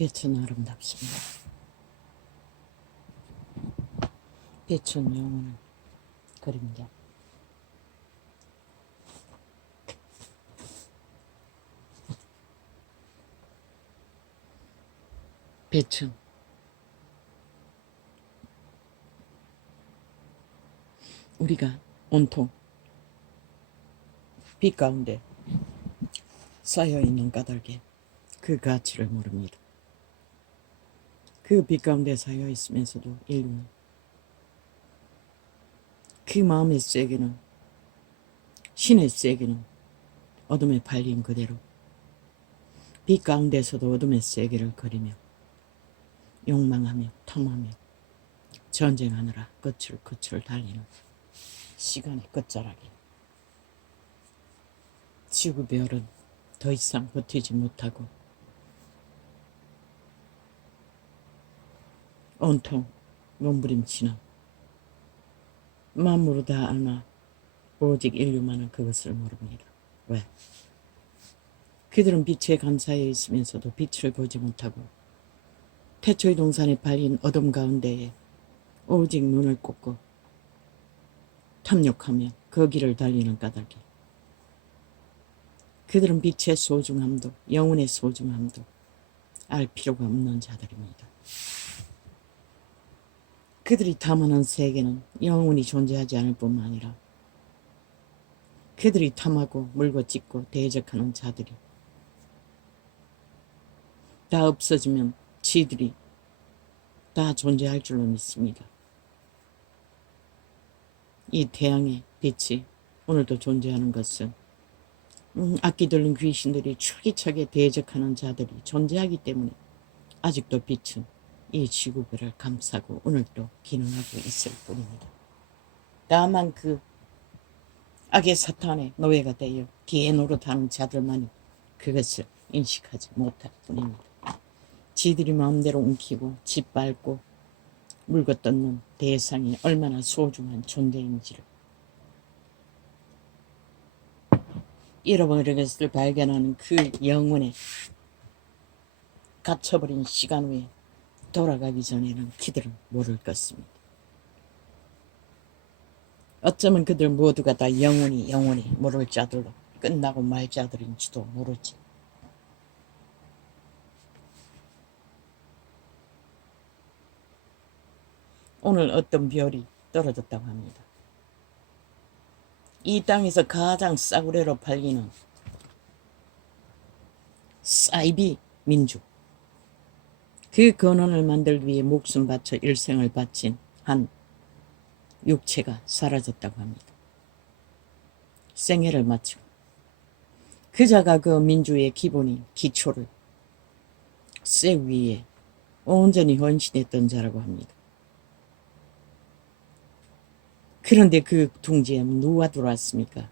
빛은 아름답습니다. 빛은 영혼을 그립니다. 빛은 우리가 온통 빛 가운데 쌓여있는 까닭에 그 가치를 모릅니다. 그 빛 가운데 쌓여있으면서도 인류는 그 마음의 세계는, 신의 세계는 어둠에 팔린 그대로 빛 가운데서도 어둠의 세계를 그리며 욕망하며 탐하며 전쟁하느라 끝을 달리는 시간의 끝자락에 지구별은 더 이상 버티지 못하고 온통 몸부림치는 만물을 다 아나 오직 인류만은 그것을 모릅니다. 왜? 그들은 빛에 감사해 있으면서도 빛을 보지 못하고 태초의 동산에 팔린 어둠 가운데에 오직 눈을 꽂고 탐욕하며 그 길을 달리는 까닭에 그들은 빛의 소중함도 영혼의 소중함도 알 필요가 없는 자들입니다. 그들이 탐하는 세계는 영원히 존재하지 않을 뿐만 아니라 그들이 탐하고 물고 찢고 대적하는 자들이 다 없어지면 지들이 다 존재할 줄로 믿습니다. 이 태양의 빛이 오늘도 존재하는 것은 악기 들린 귀신들이 출기차게 대적하는 자들이 존재하기 때문에 아직도 빛은 이 지구별을 감싸고 오늘도 기능하고 있을 뿐입니다. 다만 그 악의 사탄의 노예가 되어 기회 노릇하는 자들만이 그것을 인식하지 못할 뿐입니다. 지들이 마음대로 움키고 짓밟고 물고 뜯는 대상이 얼마나 소중한 존재인지를 잃어버린 것을 발견하는 그 영혼에 갇혀버린 시간 후에 돌아가기 전에는 그들은 모를 것입니다. 어쩌면 그들 모두가 다 영원히 모를 자들로 끝나고 말 자들인지도 모르지. 오늘 어떤 별이 떨어졌다고 합니다. 이 땅에서 가장 싸구려로 팔리는 사이비 민족, 그 근원을 만들기 위해 목숨 바쳐 일생을 바친 한 육체가 사라졌다고 합니다. 생애를 마치고 그자가 그 민주의 기본인 기초를 세우기 위해 온전히 헌신했던 자라고 합니다. 그런데 그 둥지에 누가 들어왔습니까?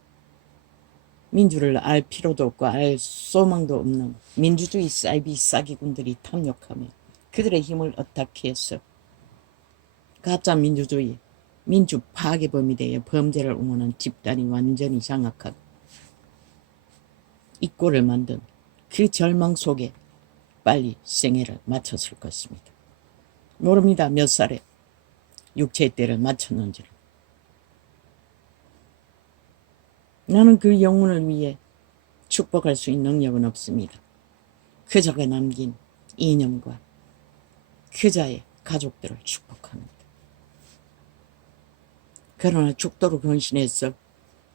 민주를 알 필요도 없고 알 소망도 없는 민주주의 사이비 싸기군들이 탐욕하며 그들의 힘을 어떻게 해서 가짜 민주주의, 민주 파괴범이 되어 범죄를 응원한 집단이 완전히 장악하고 이 꼴을 만든 그 절망 속에 빨리 생애를 마쳤을 것입니다. 모릅니다. 몇 살에 육체의 때를 마쳤는지를. 나는 그 영혼을 위해 축복할 수 있는 능력은 없습니다. 그자가 남긴 이념과 그자의 가족들을 축복합니다. 그러나 죽도록 헌신해서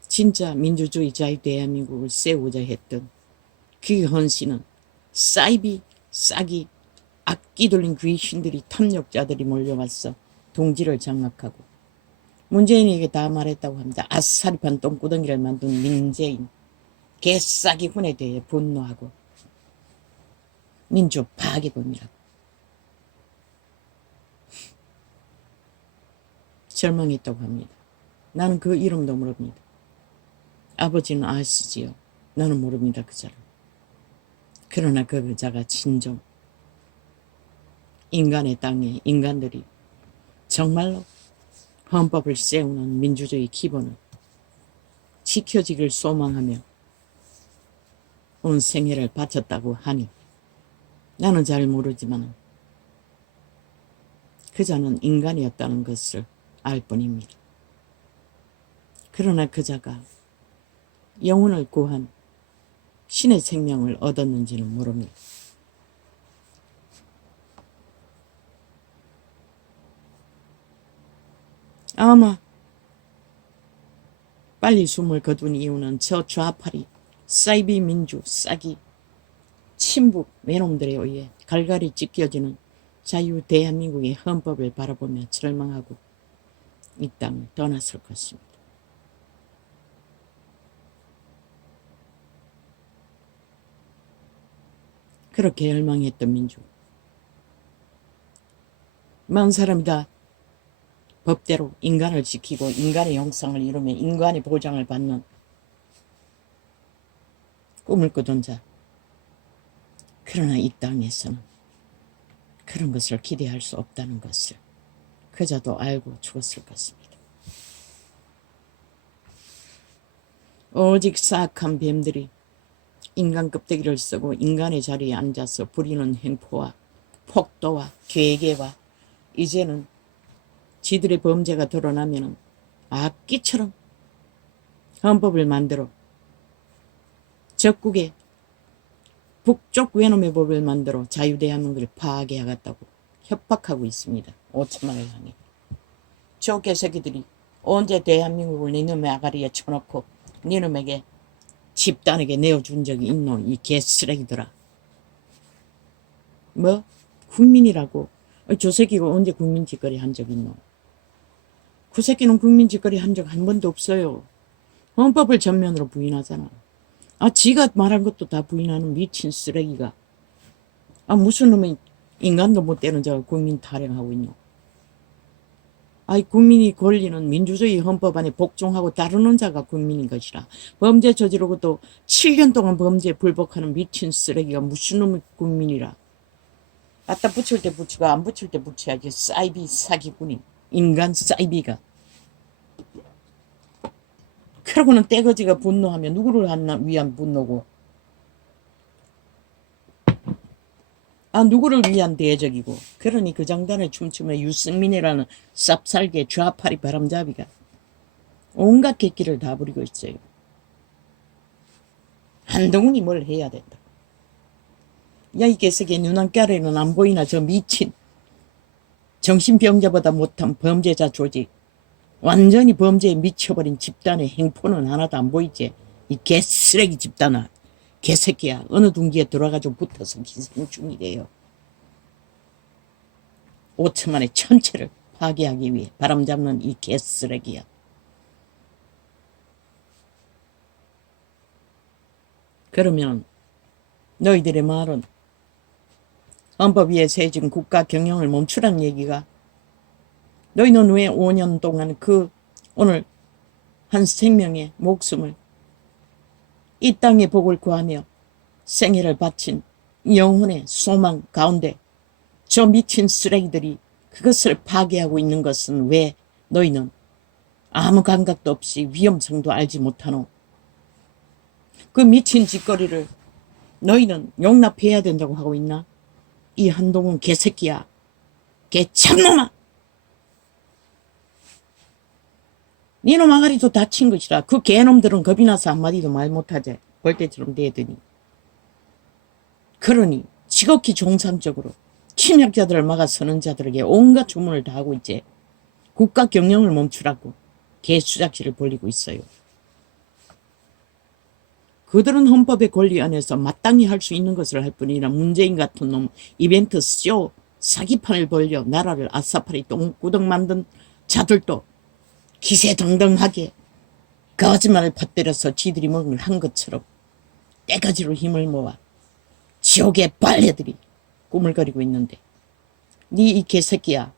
진짜 민주주의 자유 대한민국을 세우자 했던 그 헌신은 사이비 싸기 악기 돌린 귀신들이 탐욕자들이 몰려와서 동지를 장악하고 문재인에게 다 말했다고 합니다. 아싸리 판 똥구덩이를 만든 민재인 개싸기 훈에 대해 분노하고 민주 파괴범이라고 절망했다고 합니다. 나는 그 이름도 모릅니다. 아버지는 아시지요. 나는 모릅니다. 그자를. 그러나 그자가 진정 인간의 땅에 인간들이 정말로 헌법을 세우는 민주주의 기본을 지켜지길 소망하며 온 생애를 바쳤다고 하니 나는 잘 모르지만 그자는 인간이었다는 것을 알 뿐입니다. 그러나 그자가 영혼을 구한 신의 생명을 얻었는지는 모릅니다. 아마 빨리 숨을 거둔 이유는 저 좌파리, 사이비 민주, 싸기, 친북 외놈들에 의해 갈갈이 찢겨지는 자유 대한민국의 헌법을 바라보며 절망하고 이 땅을 떠났을 것입니다. 그렇게 열망했던 민주. 많은 사람이 다 법대로 인간을 지키고 인간의 형상을 이루며 인간의 보장을 받는 꿈을 꾸던 자. 그러나 이 땅에서는 그런 것을 기대할 수 없다는 것을 그자도 알고 죽었을 것입니다. 오직 사악한 뱀들이 인간 껍데기를 쓰고 인간의 자리에 앉아서 부리는 행포와 폭도와 괴계와 이제는 지들의 범죄가 드러나면 악기처럼 헌법을 만들어 적국의 북쪽 외놈의 법을 만들어 자유대한민국을 파괴하겠다고 협박하고 있습니다. 5천만을 향해. 저 개새끼들이 언제 대한민국을 니놈의 아가리에 쳐놓고 니놈에게 집단에게 내어준 적이 있노? 이 개쓰레기들아. 뭐? 국민이라고? 저 새끼가 언제 국민 짓거리 한 적 있노? 그 새끼는 국민 짓거리 한 적 한 번도 없어요. 헌법을 전면으로 부인하잖아. 지가 말한 것도 다 부인하는 미친 쓰레기가. 무슨 놈의 인간도 못 되는 자가 국민 타령하고 있노? 국민이 권리는 민주주의 헌법 안에 복종하고 따르는 자가 국민인 것이라. 범죄 저지르고 또 7년 동안 범죄에 불복하는 미친 쓰레기가 무슨 놈의 국민이라. 갖다 붙일 때 붙이고 안 붙일 때 붙여야지. 사이비 사기꾼이. 인간 사이비가. 그러고는 떼거지가 분노하면 누구를 위한 분노고 누구를 위한 대적이고. 그러니 그 장단을 춤추며 유승민이라는 쌉살개 좌파리 바람잡이가 온갖 객기를 다 부리고 있어요. 한동훈이 뭘 해야 된다. 야, 이 개새끼 눈안가래는 안 보이나? 저 미친 정신병자보다 못한 범죄자 조직, 완전히 범죄에 미쳐버린 집단의 행포는 하나도 안 보이지? 이 개쓰레기 집단아. 개새끼야. 어느 둥기에 들어가지고 붙어서 기생충이래요. 5천만의 천체를 파괴하기 위해 바람잡는 이 개쓰레기야. 그러면 너희들의 말은 헌법 위에 세진 국가 경영을 멈추라는 얘기가, 너희는 왜 5년 동안 오늘 한 생명의 목숨을 이 땅의 복을 구하며 생애를 바친 영혼의 소망 가운데 저 미친 쓰레기들이 그것을 파괴하고 있는 것은 왜 너희는 아무 감각도 없이 위험성도 알지 못하노? 그 미친 짓거리를 너희는 용납해야 된다고 하고 있나? 이 한동훈 개새끼야. 개참놈아. 니놈 아가리도 다친 것이라. 그 개놈들은 겁이 나서 한마디도 말 못하지. 벌떼처럼 대더니. 그러니 지극히 정상적으로 침략자들을 막아서는 자들에게 온갖 주문을 다 하고 있지. 국가 경영을 멈추라고 개수작질을 벌리고 있어요. 그들은 헌법의 권리 안에서 마땅히 할 수 있는 것을 할 뿐이라 문재인 같은 놈 이벤트 쇼 사기판을 벌려 나라를 아싸파리 똥구덩 만든 자들도 기세등등하게 거짓말을 퍼뜨려서 지들이 뭔가를 한 것처럼 떼가지로 힘을 모아 지옥의 빨래들이 꾸물거리고 있는데, 니 이 개새끼야.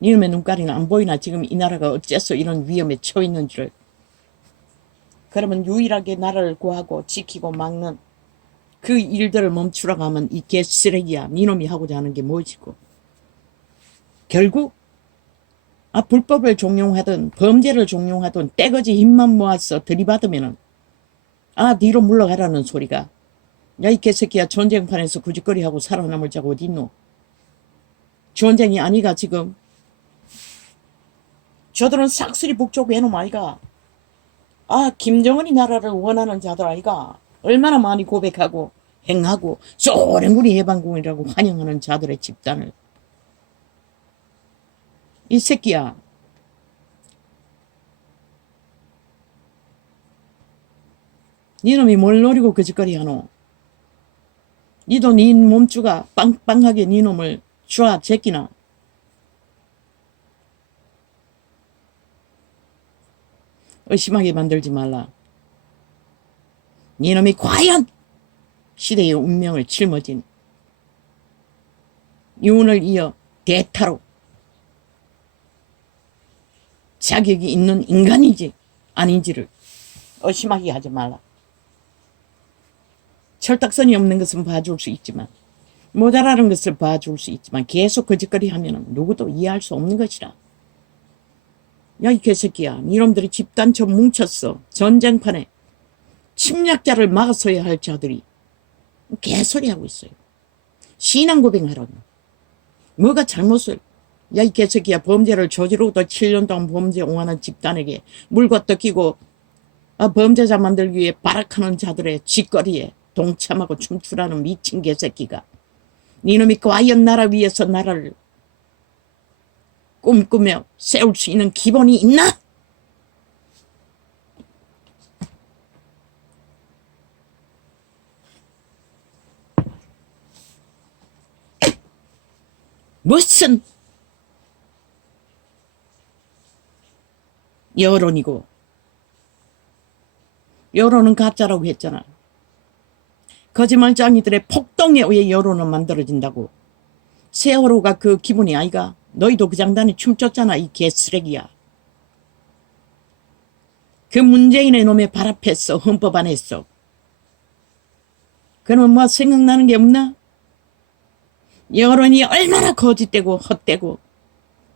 니놈의 눈가리는 안 보이나? 지금 이 나라가 어째서 이런 위험에 처해 있는지를. 그러면 유일하게 나라를 구하고 지키고 막는 그 일들을 멈추라고 하면 이 개쓰레기야. 니놈이 하고자 하는 게 뭐지고. 결국 불법을 종용하든 범죄를 종용하든 떼거지 힘만 모아서 들이받으면은 뒤로 물러가라는 소리가 야, 이 개새끼야, 전쟁판에서 구짓거리하고 살아남을 자가 어딨노? 전쟁이 아니가, 지금. 저들은 싹쓸이 북쪽 애놈 아이가. 아, 김정은이 나라를 원하는 자들 아이가. 얼마나 많이 고백하고 행하고 소련군이 해방군이라고 환영하는 자들의 집단을. 이 새끼야. 니놈이 뭘 노리고 거짓거리 하노? 니도 니 몸주가 빵빵하게 니놈을 쥐어 제끼나? 의심하게 만들지 말라. 니놈이 과연 시대의 운명을 짊어진 유운을 이어 대타로 자격이 있는 인간인지 아닌지를 의심하게 하지 말라. 철딱선이 없는 것은 봐줄 수 있지만, 모자라는 것을 봐줄 수 있지만 계속 거짓거리 하면 누구도 이해할 수 없는 것이라. 야, 이 개새끼야, 이놈들이 집단처 뭉쳤어. 전쟁판에 침략자를 막아서야 할 자들이 개소리하고 있어요. 신앙 고백하라고. 뭐가 잘못을. 야, 이 개새끼야, 범죄를 저지르고도 7년 동안 범죄 옹호하는 집단에게 물과 떡이고 범죄자 만들기 위해 발악하는 자들의 짓거리에 동참하고 춤추라는 미친 개새끼가 니놈이 과연 나라 위에서 나라를 꿈꾸며 세울 수 있는 기본이 있나? 무슨 여론이고, 여론은 가짜라고 했잖아. 거짓말쟁이들의 폭동에 의해 여론은 만들어진다고. 세월호가 그 기분이 아이가? 너희도 그 장단에 춤췄잖아, 이 개쓰레기야. 그 문재인의 놈의 발 앞에서 헌법 안에서. 그러면 뭐 생각나는 게 없나? 여론이 얼마나 거짓되고 헛되고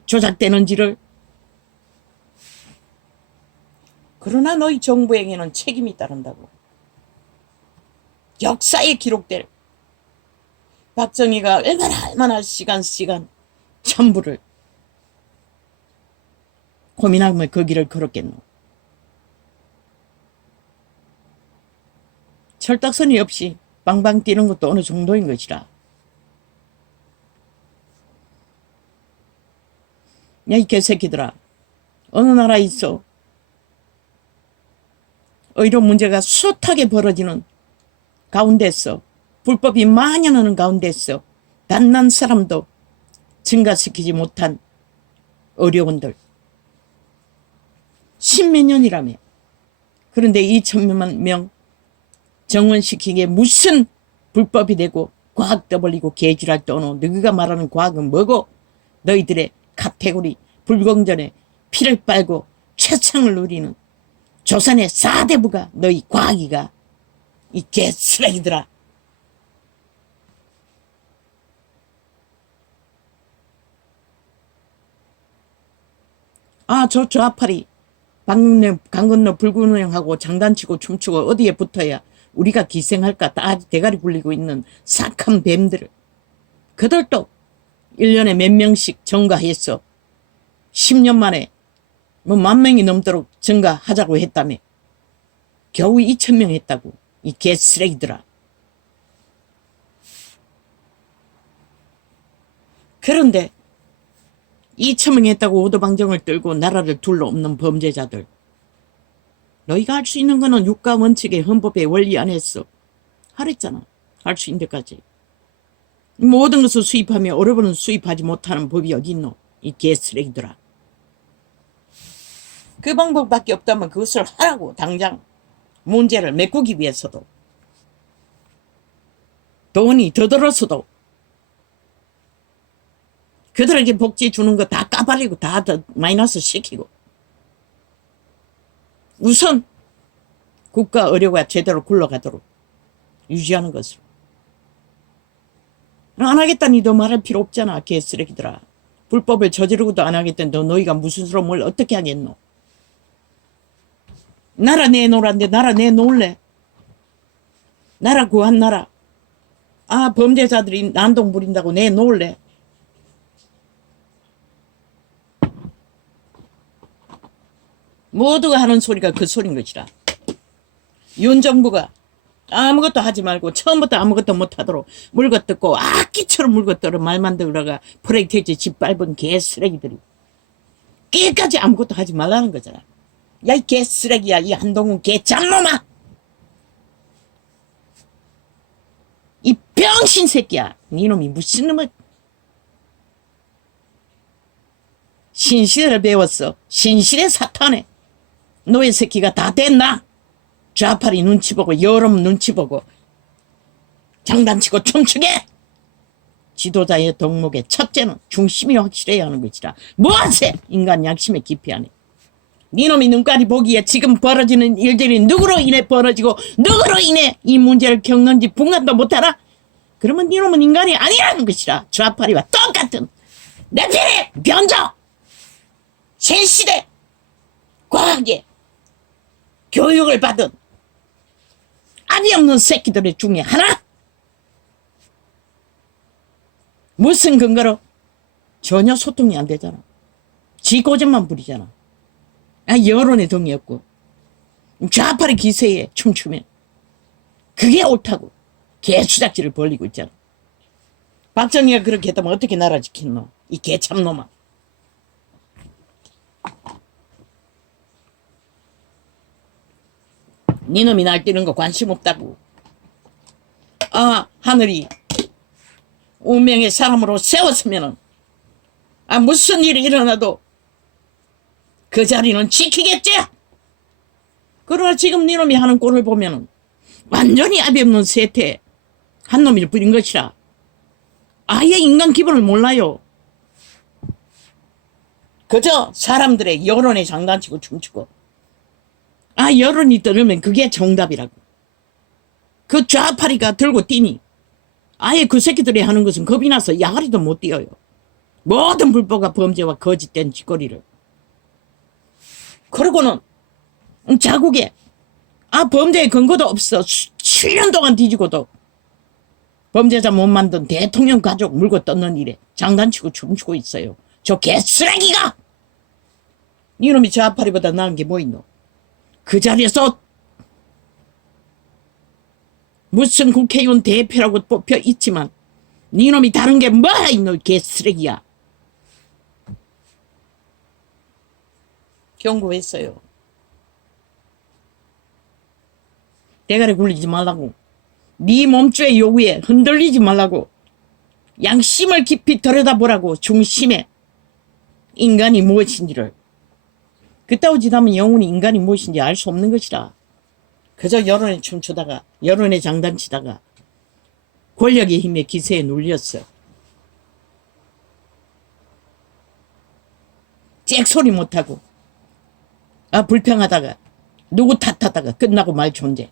조작되는지를. 그러나 너희 정부에게는 책임이 따른다고. 역사에 기록될 박정희가 얼마나 시간 전부를 고민하며 그 길을 걸었겠노. 철딱선이 없이 방방 뛰는 것도 어느 정도인 것이라. 야, 이 개새끼들아, 어느 나라에 있어 의료 문제가 숱하게 벌어지는 가운데서, 불법이 만연하는 가운데서 단 한 사람도 증가시키지 못한 의료원들 10몇 년이라며. 그런데 2천만 명 정원시키기에 무슨 불법이 되고 과학 떠벌리고 개지랄 떠노. 너희가 말하는 과학은 뭐고? 너희들의 카테고리 불공전에 피를 빨고 최창을 누리는 조선의 4대부가 너희 과학이가. 이 개쓰레기들아. 아, 저 좌파리 강 건너 불구경하고 장단치고 춤추고 어디에 붙어야 우리가 기생할까 다 대가리 굴리고 있는 사악한 뱀들을, 그들도 1년에 몇 명씩 증가해서 10년 만에 뭐 10,000명이 넘도록 증가하자고 했다며 겨우 2,000명 했다고. 이 개쓰레기들아. 그런데 2,000명 했다고 오도방정을 떨고 나라를 둘러엎는 범죄자들, 너희가 할 수 있는 거는 육가 원칙의 헌법의 원리 안에서 하랬잖아. 할 수 있는 데까지. 모든 것을 수입하며 어려서는 수입하지 못하는 법이 어디 있노? 이 개쓰레기들아. 그 방법밖에 없다면 그것을 하라고. 당장 문제를 메꾸기 위해서도, 돈이 더 들어서도 그들에게 복지 주는 거 다 까발리고 다 마이너스 시키고 우선 국가 의료가 제대로 굴러가도록 유지하는 것으로. 안 하겠다니 너 말할 필요 없잖아, 개쓰레기들아. 불법을 저지르고도 안 하겠다니 너희가 무슨 수로 뭘 어떻게 하겠노? 나라 내놓으란데 나라 내놓을래? 나라 구한 나라 아, 범죄자들이 난동 부린다고 내놓을래? 모두가 하는 소리가 그 소린 것이라. 윤 정부가 아무것도 하지 말고 처음부터 아무것도 못하도록 물거뜯고 악기처럼 물거뜯어 말만 들어가 프레이테이지 짓밟은 개쓰레기들이 깨까지 아무것도 하지 말라는 거잖아. 야, 이 개쓰레기야. 이 한동훈 개장놈아. 이 병신 새끼야. 니놈이 무슨 놈을 신시대를 배웠어. 신시대 사탄에 노예 새끼가 다 됐나? 좌파리 눈치 보고 여름 눈치 보고 장단치고 춤추게. 지도자의 덕목의 첫째는 중심이 확실해야 하는 것이라. 뭐하세? 인간 양심의 깊이 안에. 니놈이 눈깔이 보기에 지금 벌어지는 일들이 누구로 인해 벌어지고 누구로 인해 이 문제를 겪는지 분간도 못하나? 그러면 니놈은 인간이 아니라는 것이라. 좌파리와 똑같은 네피리 변조 신시대 과학의 교육을 받은 아비 없는 새끼들 중에 하나? 무슨 근거로? 전혀 소통이 안 되잖아. 지 고집만 부리잖아. 아, 여론에 동의 없고 좌파리 기세에 춤추면 그게 옳다고 개수작질을 벌리고 있잖아. 박정희가 그렇게 했다면 어떻게 나라 지켰노? 이 개참놈아. 니놈이 날뛰는 거 관심 없다고. 아, 하늘이 운명의 사람으로 세웠으면은 아, 무슨 일이 일어나도 그 자리는 지키겠지. 그러나 지금 니놈이 하는 꼴을 보면은 완전히 압이 없는 세태 한 놈이 부린 것이라. 아예 인간 기본을 몰라요. 그저 사람들의 여론에 장난치고 춤추고. 아, 여론이 떠들면 그게 정답이라고. 그 좌파리가 들고 뛰니 아예 그 새끼들이 하는 것은 겁이 나서 야가리도 못 뛰어요. 모든 불법과 범죄와 거짓된 짓거리를. 그러고는 자국에 아, 범죄의 근거도 없어. 7년 동안 뒤지고도 범죄자 못 만든 대통령 가족 물고 뜯는 일에 장난치고 춤추고 있어요. 저 개쓰레기가! 이놈이 좌파리보다 나은 게 뭐 있노? 그 자리에서 무슨 국회의원 대표라고 뽑혀 있지만 니놈이 다른 게 뭐야 이놈 개쓰레기야. 경고했어요. 대가리 굴리지 말라고. 네 몸주의 요구에 흔들리지 말라고. 양심을 깊이 들여다보라고. 중심에 인간이 무엇인지를. 그따위 짓 하면 영원히 인간이 무엇인지 알 수 없는 것이라. 그저 여론에 춤추다가 여론에 장단치다가 권력의 힘에 기세에 눌렸어. 잭소리 못하고 아, 불평하다가 누구 탓하다가 끝나고 말 존재.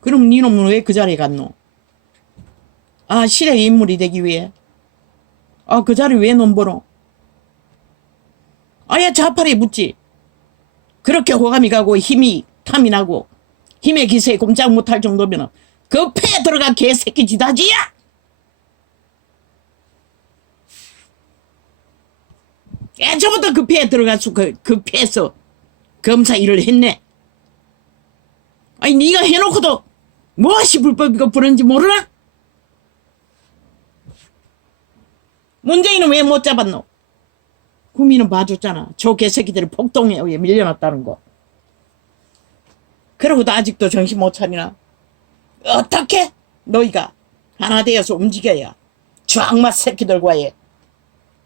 그럼 니놈은 왜 그 자리에 갔노? 아, 시대의 인물이 되기 위해? 아, 그 자리 왜 넘보노? 아예 좌파리 묻지. 그렇게 호감이 가고 힘이 탐이 나고 힘의 기세에 꼼짝 못할 정도면 그 패에 들어가 개새끼 지다지야! 애초부터 그 패에 들어가서 그 패에서 검사 일을 했네. 아니, 네가 해놓고도 무엇이 불법이고 불은지 모르나? 문재인은 왜 못 잡았노? 국민은 봐줬잖아. 저 개새끼들이 폭동에 의해 밀려났다는 거. 그러고도 아직도 정신 못 차리나? 어떻게 너희가 하나 되어서 움직여야 좌악마 새끼들과의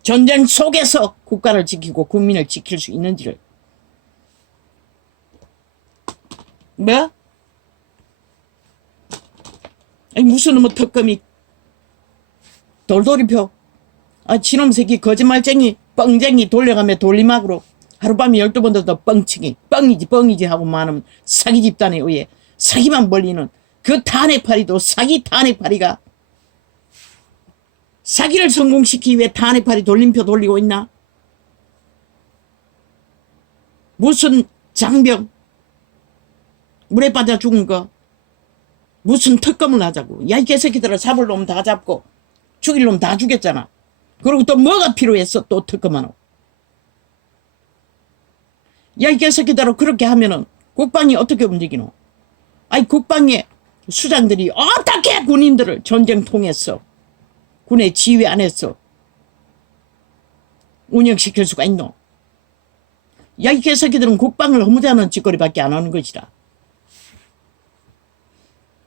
전쟁 속에서 국가를 지키고 국민을 지킬 수 있는지를. 뭐? 아니, 무슨 놈의 턱금이 돌돌이표. 아, 지놈 새끼 거짓말쟁이 뻥쟁이 돌려가며 돌리막으로 하룻밤에 12번 더 뻥치기 뻥이지 하고 많은 사기 집단에 의해 사기만 벌리는 그 탄핵파리도 사기 탄핵파리가 사기를 성공시키기 위해 탄핵파리 돌림표 돌리고 있나? 무슨 장병 물에 빠져 죽은 거 무슨 특검을 하자고. 야 이 개새끼들아, 잡을 놈 다 잡고 죽일 놈 다 죽였잖아. 그리고 또 뭐가 필요했어 또 특검하노. 야 이 개새끼들아, 그렇게 하면은 국방이 어떻게 움직이노. 아니 국방의 수장들이 어떻게 군인들을 전쟁 통해서 군의 지휘 안에서 운영시킬 수가 있노. 야 이 개새끼들은 국방을 허무자는 짓거리밖에 안 하는 것이다.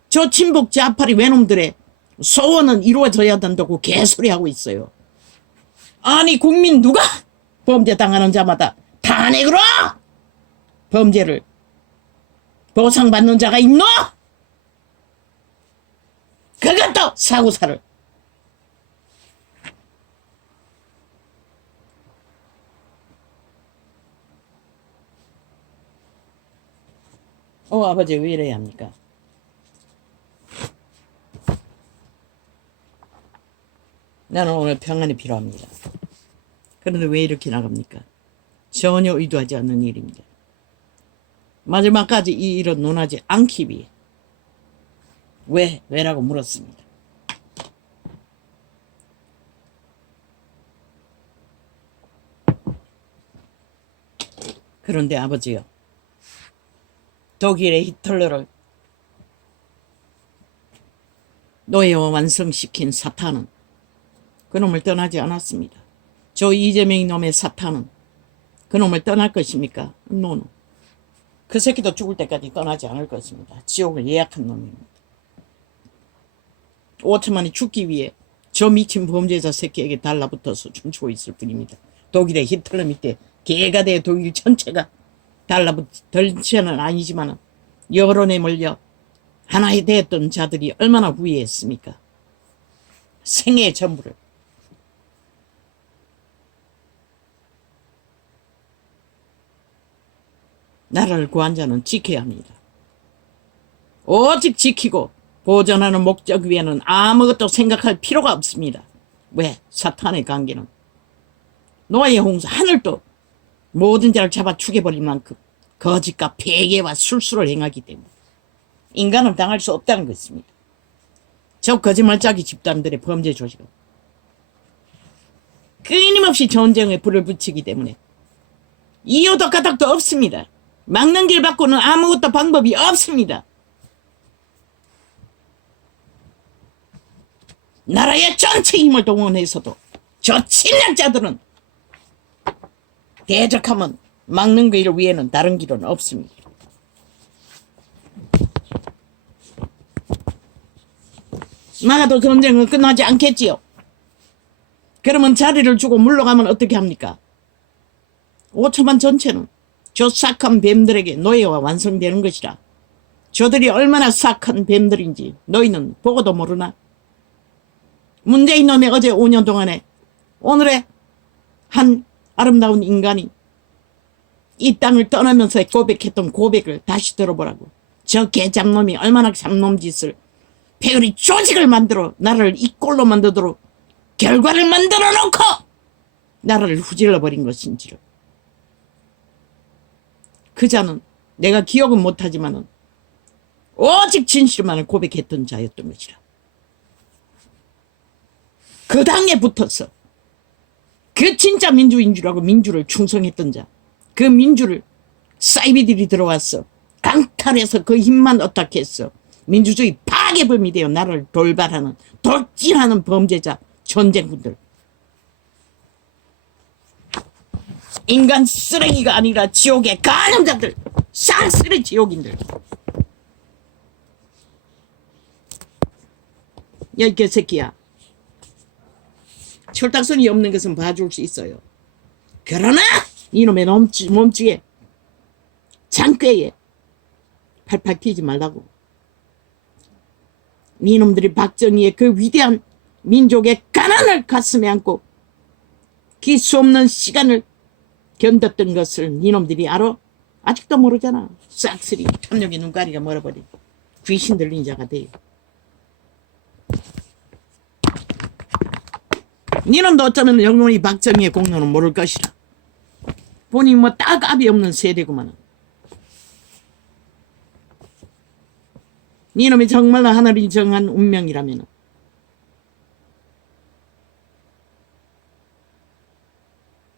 저 친북 좌파리 외놈들의 소원은 이루어져야 된다고 개소리하고 있어요. 아니 국민 누가 범죄 당하는 자마다 탄핵으로 범죄를 보상받는 자가 있노? 그것도 사고사를. 아버지 왜 이래야 합니까? 나는 오늘 평안이 필요합니다. 그런데 왜 이렇게 나갑니까? 전혀 의도하지 않는 일입니다. 마지막까지 이 일은 논하지 않기 위해 왜라고 물었습니다. 그런데 아버지요, 독일의 히틀러를 노예화 완성시킨 사탄은 그놈을 떠나지 않았습니다. 저 이재명 놈의 사탄은 그놈을 떠날 것입니까? 노노. 그 새끼도 죽을 때까지 떠나지 않을 것입니다. 지옥을 예약한 놈입니다. 5천만이 죽기 위해 저 미친 범죄자 새끼에게 달라붙어서 춤추고 있을 뿐입니다. 독일의 히틀러 밑에 개가 돼 독일 전체가 전체는 아니지만 여론에 몰려 하나에 대했던 자들이 얼마나 후회했습니까? 생애의 전부를. 나라를 구한 자는 지켜야 합니다. 오직 지키고 보존하는 목적 위에는 아무것도 생각할 필요가 없습니다. 왜? 사탄의 관계는 노예 홍수, 하늘도 모든 자를 잡아 죽여버릴 만큼 거짓과 폐괴와 술수를 행하기 때문에 인간은 당할 수 없다는 것입니다. 저 거짓말짜기 집단들의 범죄 조직은 끊임없이 전쟁에 불을 붙이기 때문에 이유도 가닥도 없습니다. 막는 길 밖에는 아무것도 방법이 없습니다. 나라의 전체 힘을 동원해서도 저 침략자들은 대적하면 막는 길 위에는 다른 길은 없습니다. 막아도 전쟁은 끝나지 않겠지요. 그러면 자리를 주고 물러가면 어떻게 합니까? 5천만 전체는 저 싹한 뱀들에게 노예화 완성되는 것이라. 저들이 얼마나 싹한 뱀들인지 너희는 보고도 모르나? 문재인 놈의 어제 5년 동안에 오늘의 한 아름다운 인간이 이 땅을 떠나면서 고백했던 고백을 다시 들어보라고. 저 개잡놈이 얼마나 잡놈 짓을, 배우리 조직을 만들어 나라를 이 꼴로 만들도록 결과를 만들어 놓고 나라를 후질러 버린 것인지를. 그 자는 내가 기억은 못하지만은 오직 진실만을 고백했던 자였던 것이라. 그 당에 붙어서 그 진짜 민주인 줄 알고 민주를 충성했던 자, 그 민주를 사이비들이 들어와서 강탈해서 그 힘만 어떻게 했어. 민주주의 파괴범이 되어 나라를 돌발하는 돌진하는 범죄자 전쟁군들. 인간 쓰레기가 아니라 지옥의 간음자들, 쌍쓰레 지옥인들. 야 이 개새끼야, 철딱선이 없는 것은 봐줄 수 있어요. 그러나 이놈의 몸뚱이에 장꾀에 팔팔 튀지 말라고. 이놈들이 박정희의 그 위대한 민족의 가난을 가슴에 안고 기수 없는 시간을 견뎠던 것을 이놈들이 알아? 아직도 모르잖아. 싹쓸이 탐욕의 눈가리가 멀어버린 귀신 들린 자가 돼요. 니놈도 어쩌면 영원히 박정희의 공로는 모를 것이라. 보니 뭐 따갑이 없는 세대구만. 니놈이 정말로 하늘이 정한 운명이라면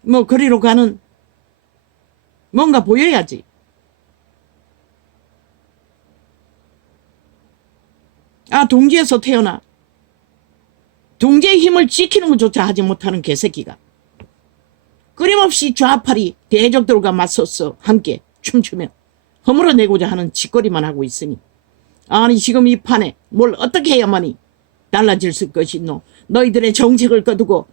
뭐 그리로 가는 뭔가 보여야지. 아, 동지에서 태어나 동지의 힘을 지키는 것조차 하지 못하는 개새끼가 끊임없이 좌파리 대적들과 맞서서 함께 춤추며 허물어내고자 하는 짓거리만 하고 있으니, 아니 지금 이 판에 뭘 어떻게 해야만이 달라질 것이노. 너희들의 정책을 거두고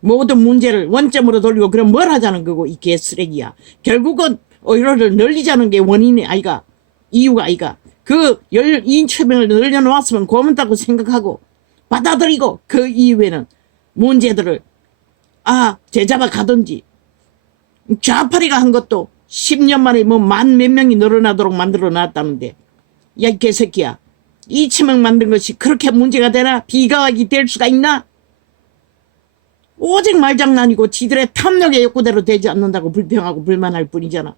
모든 문제를 원점으로 돌리고 그럼 뭘 하자는 거고, 이 개쓰레기야. 결국은 의료를 늘리자는 게 원인이 아이가, 이유가 아이가. 그 인체병을 늘려놓았으면 고맙다고 생각하고 받아들이고 그 이후에는 문제들을 제잡아 가든지. 좌파리가 한 것도 10년 만에 뭐 만 몇 명이 늘어나도록 만들어 놨다는데, 야, 이 개새끼야. 이치명 만든 것이 그렇게 문제가 되나? 비과학이 될 수가 있나? 오직 말장난이고 지들의 탐욕의 욕구대로 되지 않는다고 불평하고 불만할 뿐이잖아.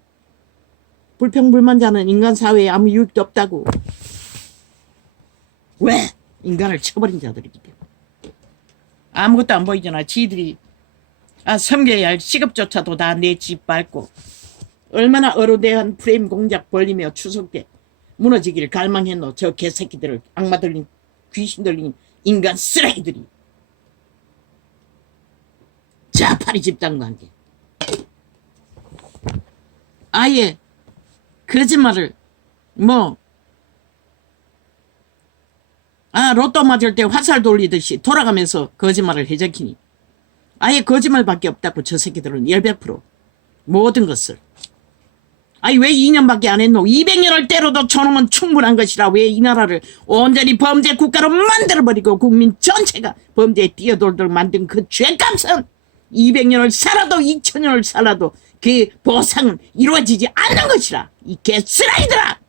불평불만자는 인간 사회에 아무 유익도 없다고. 왜? 인간을 쳐버린 자들이기 때문에. 아무것도 안 보이잖아. 지들이 섬겨야 할 시급조차도 다 내 집 밟고 얼마나 어로대한 프레임 공작 벌리며 추석때 무너지기를 갈망했노. 저 개새끼들을, 악마 들린 귀신 들린 인간 쓰레기들이. 자파리 집단과 함께 아예 거짓말을 로또 맞을 때 화살 돌리듯이 돌아가면서 거짓말을 해적히니 아예 거짓말밖에 없다고. 저 새끼들은 100% 모든 것을. 왜 2년밖에 안 했노? 200년을 때려도 저놈은 충분한 것이라. 왜 이 나라를 온전히 범죄 국가로 만들어버리고 국민 전체가 범죄에 뛰어돌도록 만든 그 죄값은 200년을 살아도 2000년을 살아도 그 보상은 이루어지지 않는 것이라. 이 개쓰라이들아.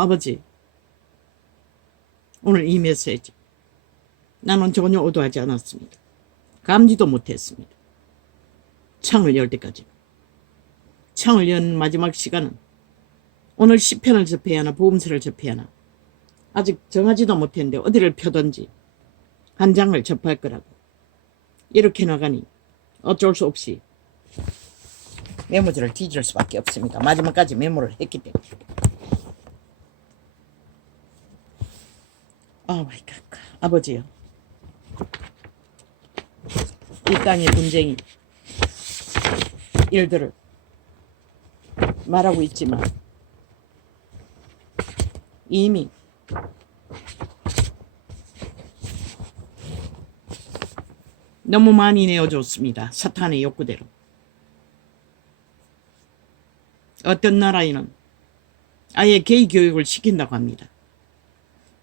아버지, 오늘 이 메시지 나는 전혀 의도하지 않았습니다. 감지도 못했습니다. 창을 열 때까지. 창을 연 마지막 시간은 오늘 시편을 접해야 하나 복음서를 접해야 하나 아직 정하지도 못했는데 어디를 펴든지 한 장을 접할 거라고 이렇게 나가니 어쩔 수 없이 메모지를 뒤질 수밖에 없습니다. 마지막까지 메모를 했기 때문에. 마이 갓. 아버지요, 이 땅의 분쟁이 일들을 말하고 있지만 이미 너무 많이 내어줬습니다. 사탄의 욕구대로. 어떤 나라에는 아예 게이 교육을 시킨다고 합니다.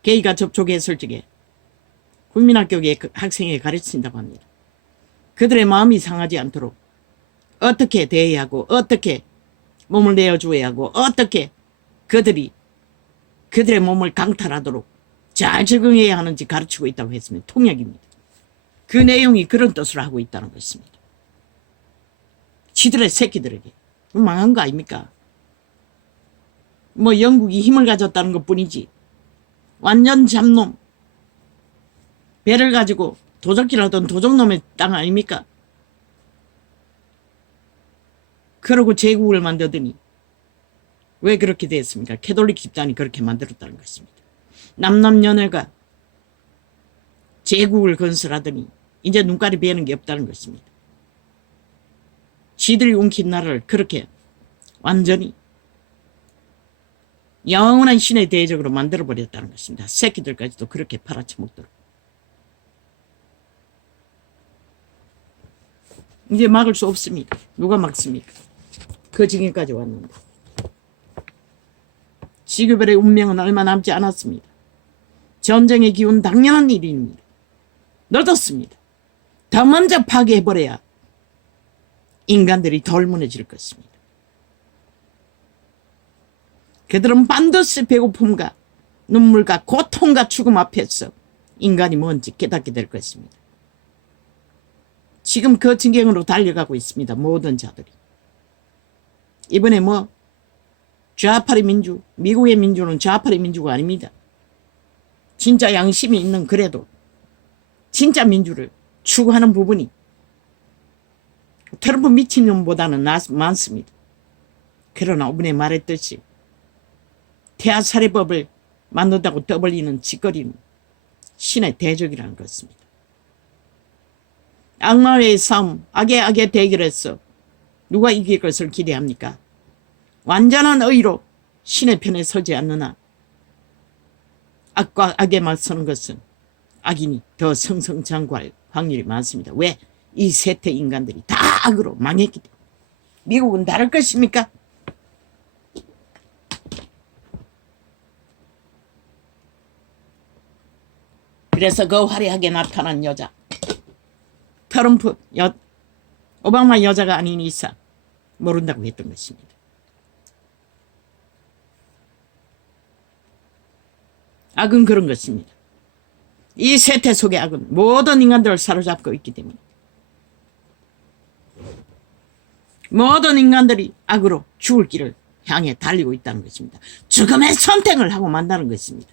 게이가 접촉했을 적에 국민학교의 학생에게 가르친다고 합니다. 그들의 마음이 상하지 않도록 어떻게 대해야 하고 어떻게 몸을 내어줘야 하고 어떻게 그들의 몸을 강탈하도록 잘 적응해야 하는지 가르치고 있다고 했으면 통역입니다. 그 내용이 그런 뜻으로 하고 있다는 것입니다. 지들의 새끼들에게 망한 거 아닙니까? 영국이 힘을 가졌다는 것 뿐이지 완전 잡놈, 배를 가지고 도적질 하던 도적놈의 땅 아닙니까? 그러고 제국을 만들더니 왜 그렇게 됐습니까? 캐톨릭 집단이 그렇게 만들었다는 것입니다. 남남연애가 제국을 건설하더니 이제 눈깔이 베는 게 없다는 것입니다. 지들이 움킨 나라를 그렇게 완전히 영원한 신의 대적으로 만들어버렸다는 것입니다. 새끼들까지도 그렇게 팔아쳐먹도록. 이제 막을 수 없습니다. 누가 막습니까? 그 지경까지 왔는데. 지구별의 운명은 얼마 남지 않았습니다. 전쟁의 기운 당연한 일입니다. 늦었습니다. 더 먼저 파괴해버려야 인간들이 덜 무너질 것입니다. 그들은 반드시 배고픔과 눈물과 고통과 죽음 앞에서 인간이 뭔지 깨닫게 될 것입니다. 지금 그 진경으로 달려가고 있습니다. 모든 자들이. 이번에 뭐 좌파리 민주, 미국의 민주는 좌파리 민주가 아닙니다. 진짜 양심이 있는 그래도 진짜 민주를 추구하는 부분이 트럼프 미친놈보다는 많습니다. 그러나 이번에 말했듯이 태아살해법을 만든다고 떠벌리는 짓거리는 신의 대적이라는 것입니다. 악마와의 싸움, 악의 대결에서 누가 이길 것을 기대합니까? 완전한 의로 신의 편에 서지 않느나 악과 악에 맞서는 것은 악인이 더 승승장구할 확률이 많습니다. 왜? 이 세태 인간들이 다 악으로 망했기 때문에. 미국은 다를 것입니까? 그래서 그 화려하게 나타난 여자, 트럼프 오바마 여자가 아닌 이상 모른다고 했던 것입니다. 악은 그런 것입니다. 이 세태 속의 악은 모든 인간들을 사로잡고 있기 때문에 모든 인간들이 악으로 죽을 길을 향해 달리고 있다는 것입니다. 죽음의 선택을 하고 만다는 것입니다.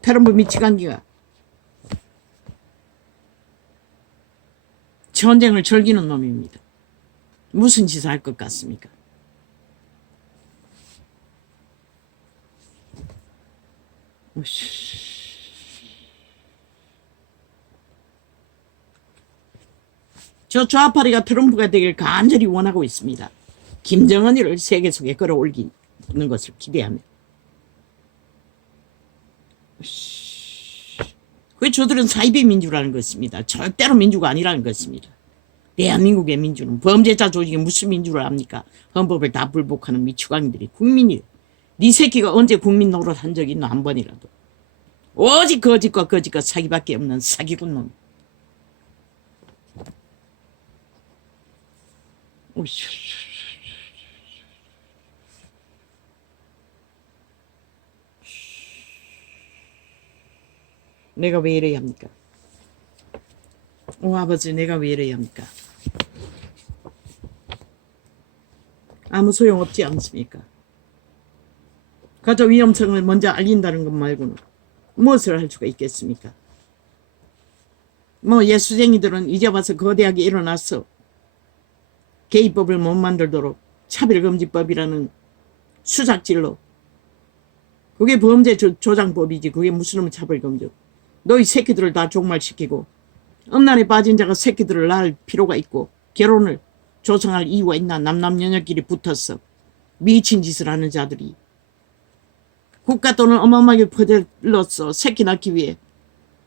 트럼프 미치간기가 전쟁을 즐기는 놈입니다. 무슨 짓을 할 것 같습니까? 저 좌파리가 트럼프가 되길 간절히 원하고 있습니다. 김정은이를 세계 속에 끌어올리는 것을 기대하며. 왜 저들은 사이비 민주라는 것입니다. 절대로 민주가 아니라는 것입니다. 대한민국의 민주는 범죄자 조직이 무슨 민주를 합니까? 헌법을 다 불복하는 미추광이들이 국민이. 네 새끼가 언제 국민 노릇 한 적 있나 한 번이라도. 오직 거짓과 사기밖에 없는 사기꾼 놈. 내가 왜 이래야 합니까? 아버지, 내가 왜 이래야 합니까? 아무 소용없지 않습니까? 가족 위험성을 먼저 알린다는 것 말고는 무엇을 할 수가 있겠습니까? 예수쟁이들은 이제 와서 거대하게 일어나서 게이법을 못 만들도록 차별금지법이라는 수작질로, 그게 범죄 조장법이지 그게 무슨 차별금지. 너희 새끼들을 다 종말시키고 음란에 빠진 자가 새끼들을 낳을 필요가 있고 결혼을 조성할 이유가 있나? 남남녀녀끼리 붙어서 미친 짓을 하는 자들이 국가 돈을 어마어마하게 퍼들러서 새끼 낳기 위해